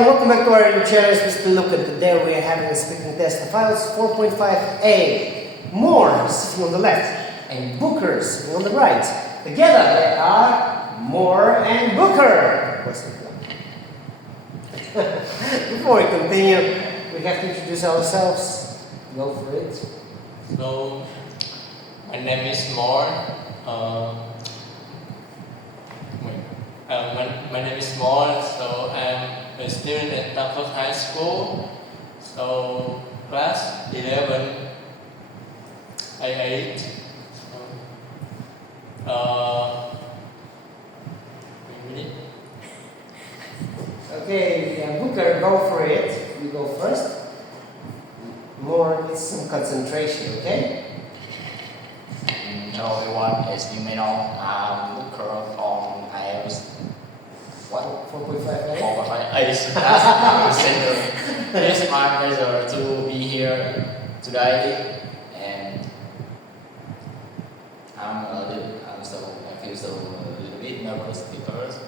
and welcome back to our YouTube channel. As we still look at today, we are having a speaking test of Ielts 4.5a. More sitting on the left and Booker sitting on the right. Together they are More and Booker. Before we continue, we have to introduce ourselves. Go for it. So, my name is More. My name is More. So I'm a student at Stanford High School. So class 11, I 8. Okay, Booker, go for it. You go first. More needs some concentration, okay? Hello everyone, as you may know, I'm Booker from Ielts. What? 4.5, right? 4.5. It's my pleasure to be here today, and I feel so a little bit nervous because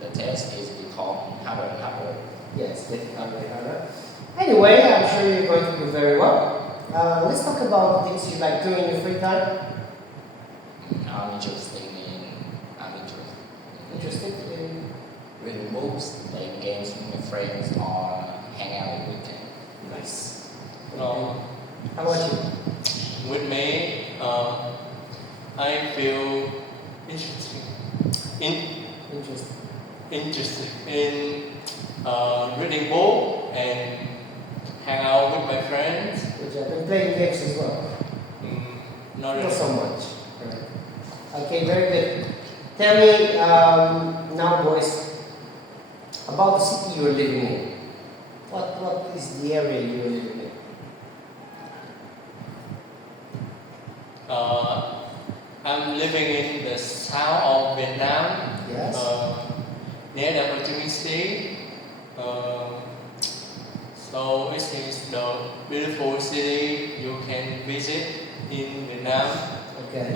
the test is becoming harder and harder. Yes, getting harder and harder. Anyway, I'm sure you're going to do very well. Let's talk about things you like doing in your free time. I'm interested in reading books, playing games with my friends, or hang out with weekend. Nice. How about you? With me, I feel interested in reading book and hang out with my friends. Good job. And playing games as well? Not so much. Okay, very good. Tell me now, boys, about the city you're living in. What is the area you're living in? I'm living in the south of Vietnam. Yes. Near the Ho Chi Minh City. So it is the beautiful city you can visit in Vietnam. Okay.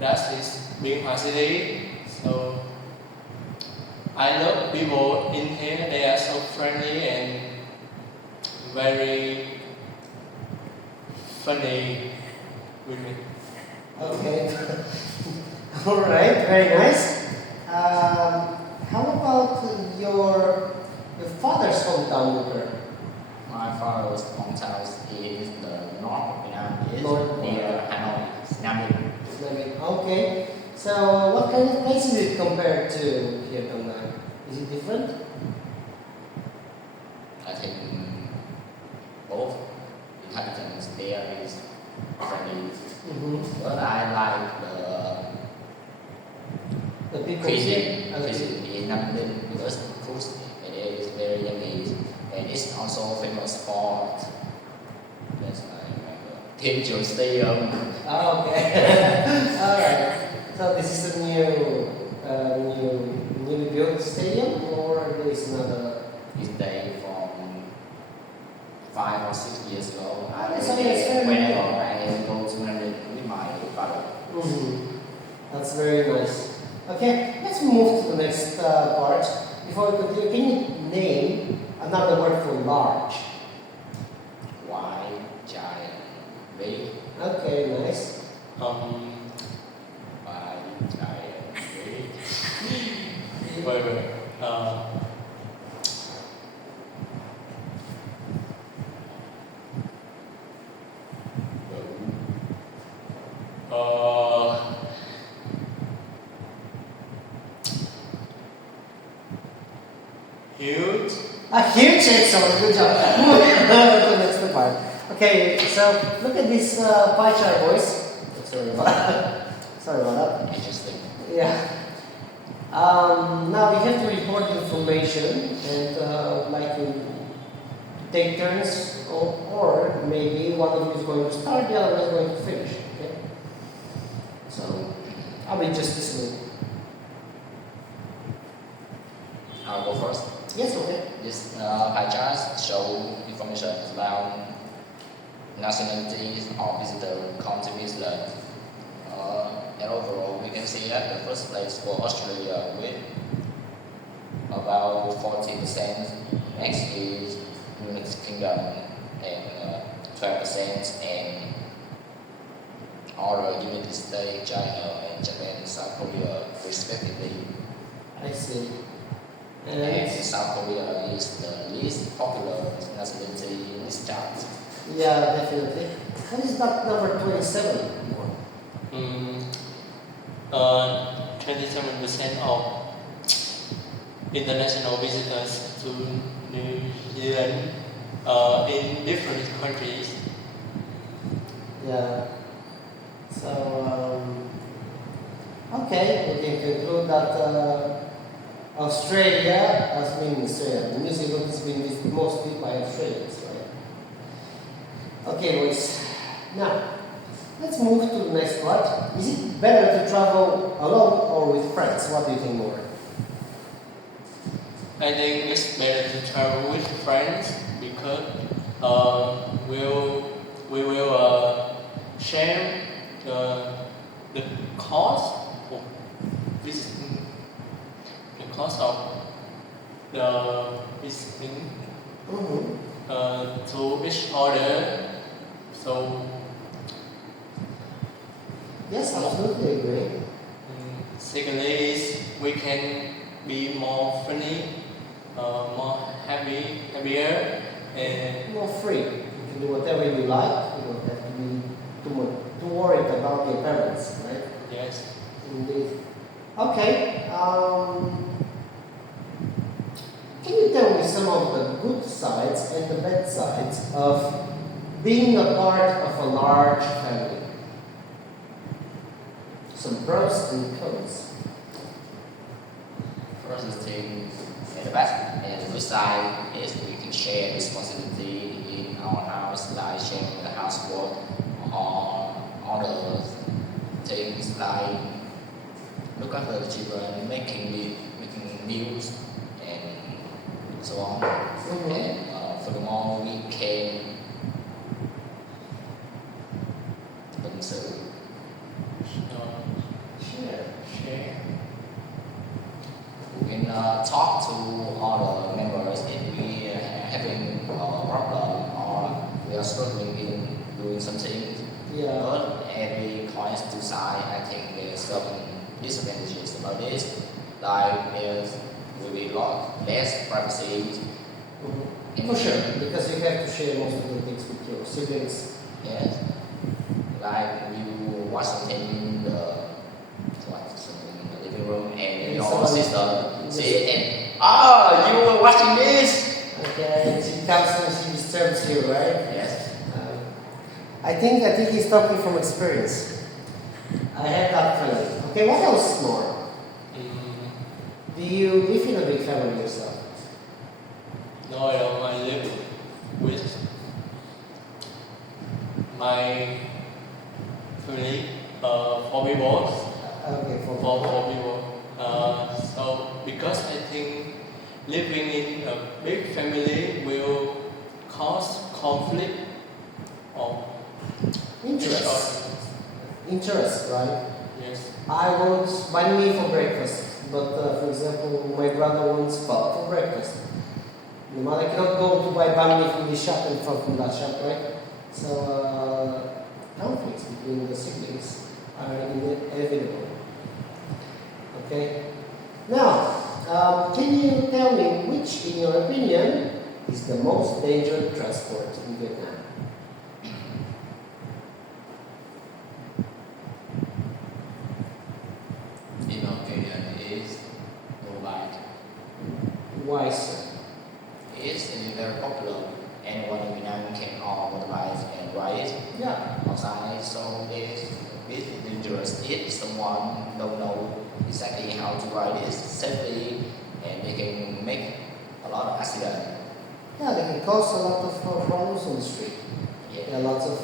That is Biên Hòa City. So I love people in here. They are so friendly and very funny with me. Okay. All right. Very nice. How about your father's hometown, Booker? My father's hometown is the north of Vietnam, near Hanoi, Nam Định. Okay. So, what kind of place is it compared to here, Tongnan? Is it different? I think both inhabitants there is friendly. But I like the people cuisine in Nam Định because food it is very yummy, and it's also famous for that's I remember Thiên Trường Stadium. Oh, okay. All right. So this is a newly built stadium, or there is another? It's there from 5 or 6 years ago. I Yes, was okay, there whenever I go to London with my father. That's very nice. Okay, let's move to the next part. Before we continue, can you name another word for large? Wide, giant, big. Okay, nice. Wide, giant, big. Wait. Huge. Huge, excellent, good job. That's the part. Okay, so look at this pie chart, boys. Sorry about that. Interesting. Yeah. Now we have to report information, and like to take turns, or maybe one of you is going to start, the other one is going to finish. Okay. So I'll be just this way. I'll go first. Yes, okay. This pie chart show information about nationalities of visitor come to Iceland. And overall, we can see that the first place for Australia with about 40%. Next is United Kingdom and 12%, and other United States, China, and Japan, South Korea, respectively. I see. And South Korea is the least popular nationality in this chart. Yeah, definitely. What is that number 27? 27% of international visitors to New Zealand in different countries. Yeah. So, okay, we can conclude that Australia, New Zealand has been visited mostly by Australians, right? Okay, boys. Now, let's move to the next part. Is it better to travel alone or with friends? What do you think more? I think it's better to travel with friends because we will share the cost of visiting, the cost of the visiting to each other. So Yes, absolutely agree. secondly, is we can be more funny, more happier, and More free. You can do whatever you like. You don't have to be too worried about your parents, right? yes. Indeed. Okay. Can you tell me some of the good sides and the bad sides of being a part of a large family? Some pros and cons. First thing, the best and the good side is we can share responsibility in our house, like sharing the housework or other things like look after the children, making meals, and so on. And furthermore, we can Share. we can talk to other members if we are having a problem or we are struggling in doing something. Yeah. But every coins two sides, I think there's some disadvantages about this. Like there will be a lot less privacy. For sure, because you have to share most of the things with your siblings. Yes. Like you watch something in the living room and your sister see and you were watching this. Okay, she comes and she disturbs you, right? Yes. I think he's talking from experience. I had that feeling. Okay, what else more? Do you live in a big family yourself? No, I don't. I live with my family, 4 people. Okay, For 4 people. So because I think living in a big family will cause conflict or Interest, right? Yes. I want banh mi for breakfast, but for example, my brother wants pho for breakfast. The mother cannot go to buy banh mi from this shop and pho from that shop, right? So conflicts between the siblings are inevitable. Okay. Now, can you tell me which, in your opinion, is the most dangerous transport in Vietnam? In my opinion, is motorbike. Why so? It's very popular. Anyone in Vietnam can own motorbikes and ride it outside. So it's a bit dangerous if someone don't know exactly how to ride it safely, and they can make a lot of accidents. Yeah, they can cause a lot of problems on the street. There are lots of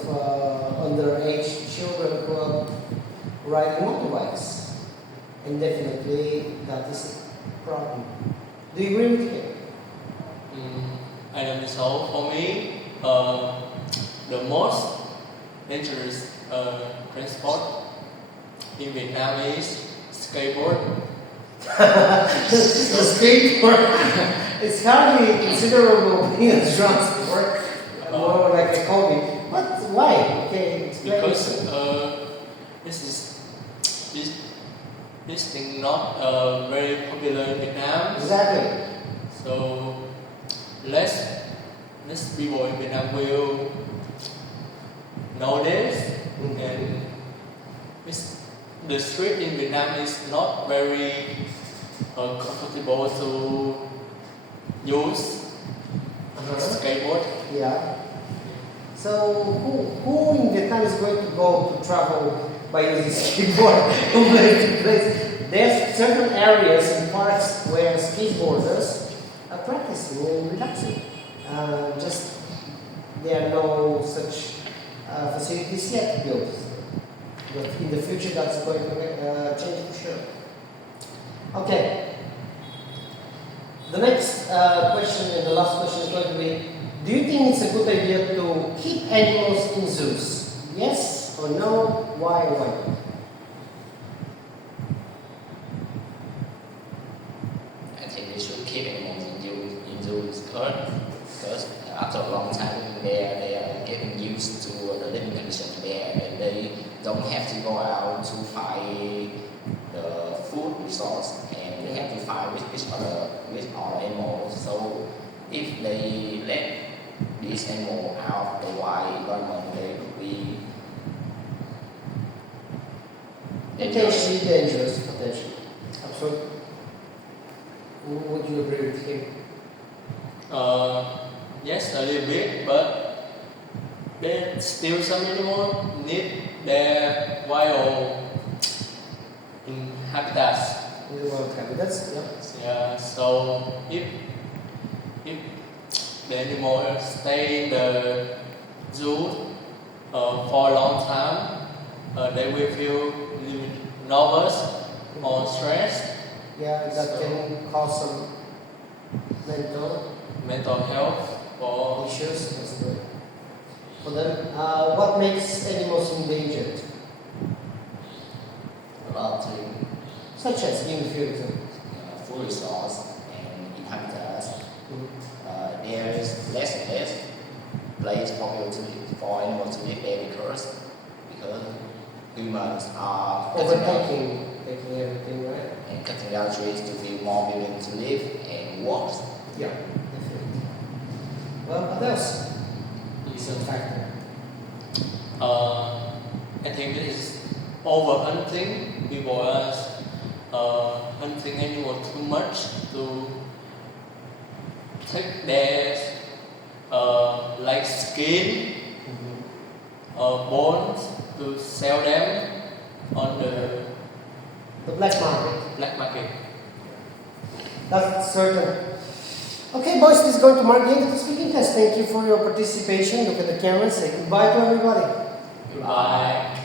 underage children who are riding motorbikes, and definitely that is a problem. Do you agree with him? I don't think so. For me, the most dangerous transport in Vietnam is skateboard. The skateboard. It's hardly considerable being a transport. More like a hobby. But why? Okay, explain. Because this thing not very popular in Vietnam. Exactly. So less people in Vietnam will know this, and the street in Vietnam is not very comfortable to use skateboard. Yeah. So who in Vietnam is going to go to travel by using skateboard from place to place? There's certain areas and parks where skateboarders are practicing and relaxing. Just there are no such facilities yet built. But in the future that's going to change for sure. Okay. The next question and the last question is going to be, do you think it's a good idea to keep animals in zoos? Yes or no? Why or why not? I think we should keep animals in zoos because after a long time they are getting used to the living conditions there, and they don't have to go out to find the food resource, and they have to find with other animals. So if they let these animals out of the wild environment, they could be Potentially dangerous, potentially. Absolutely. Would you agree with him? Yes, a little bit, but still some animals need their wild habitats. In the wild habitats, yeah. Yeah, so if the animal stay in the zoo for a long time, they will feel nervous or stressed. Yeah, that can cause some Mental health or issues. That's good. For them, what makes animals endangered? a lot of things, Such as give me a few examples. food resource and habitats. Mhm. There is less and less place for animals to live there because humans are Overtaking, taking everything, right? and cutting down trees to build more buildings to live and work. Yeah, definitely. Well, what else is a factor? I think this is overhunting. People are hunting animals too much to take their like skin or bones to sell them on The black market. black market. That's certain. Okay, boys, this is going to mark the end of the speaking test. Thank you for your participation. Look at the camera and say goodbye to everybody. Goodbye.